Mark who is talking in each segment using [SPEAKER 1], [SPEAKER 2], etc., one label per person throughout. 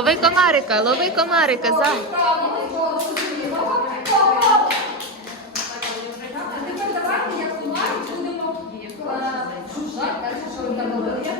[SPEAKER 1] Лови комарика, лови комарика,
[SPEAKER 2] за. Тепер.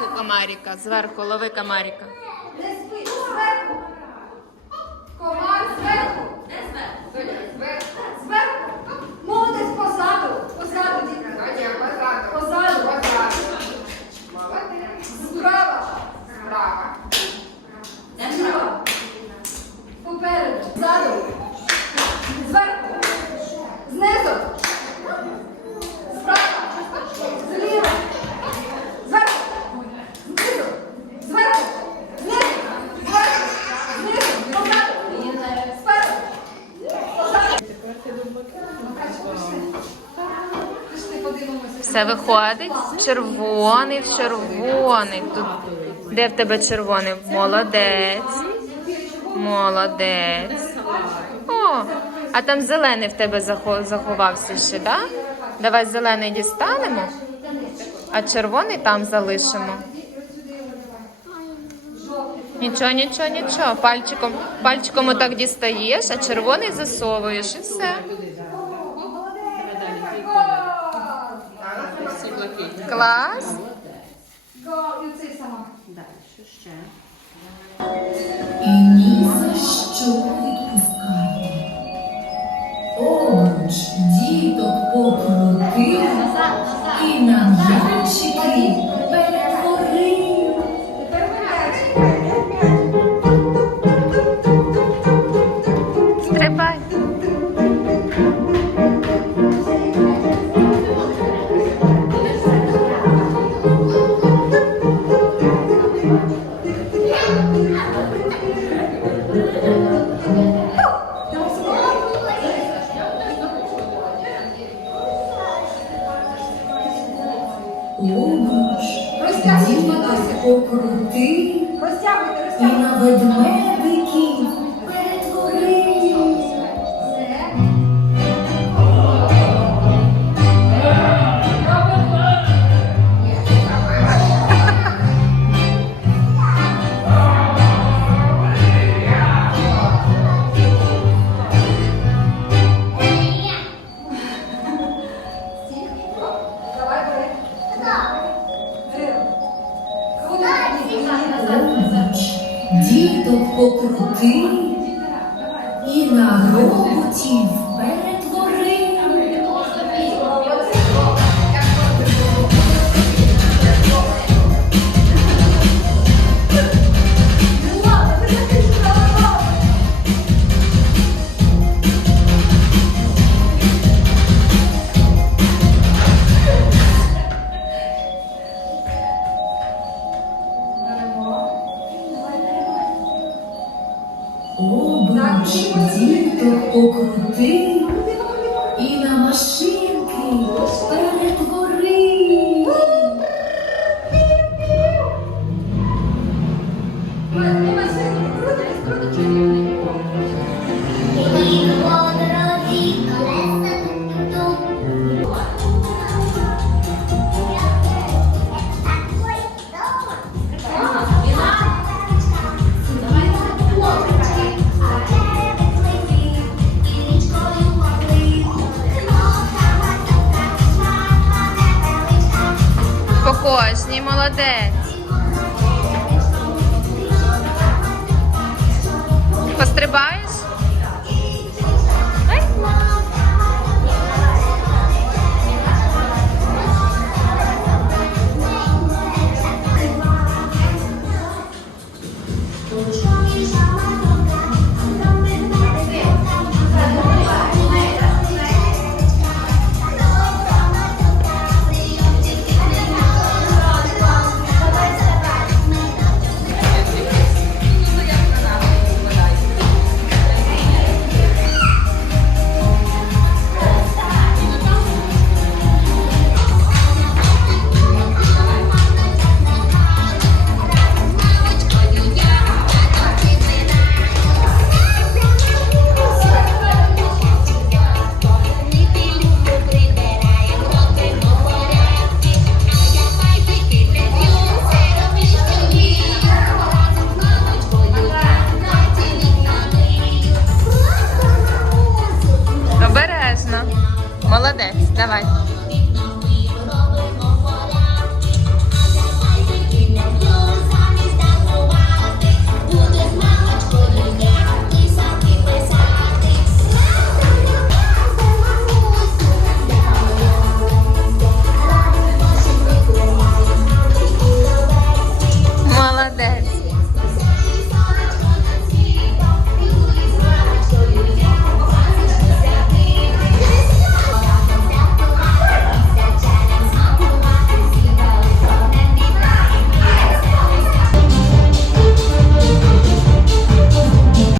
[SPEAKER 1] зверху комаріка, Зверху лови комаріка.
[SPEAKER 2] Не спи, зверху. Комар зверху. Не зверху. Зверху. Зверху. Молодець позаду. Позаду, дітка. Позаду. Позаду. Молодець. Справа. Справа. Зліва. Попереду. Ззаду. Зверху. Знизу. Справа. Зліва. Зверху. Знизу. Зверху. Знизу. Зверху. Знизу. Позаду. Спереду. Позаду. Пішли,
[SPEAKER 1] Все виходить. Червоний в червоний. Тут де в тебе червоний? Молодець. Молодець. О, а там зелений в тебе захо- заховався ще, да? Давай зелений дістанемо, а червоний там залишимо. Нічого, нічого, нічого. Пальчиком, пальчиком отак дістаєш, а червоний засовуєш і все. Клас.
[SPEAKER 2] Го, і цей сама.
[SPEAKER 3] І Обруч
[SPEAKER 2] Розтягніть
[SPEAKER 3] діток
[SPEAKER 2] ладоші.
[SPEAKER 3] покрутив
[SPEAKER 2] Розтягуйте,
[SPEAKER 3] і на ведмедиків діток покрути і на роботів
[SPEAKER 4] Молодець. Пострибаєш? Давай.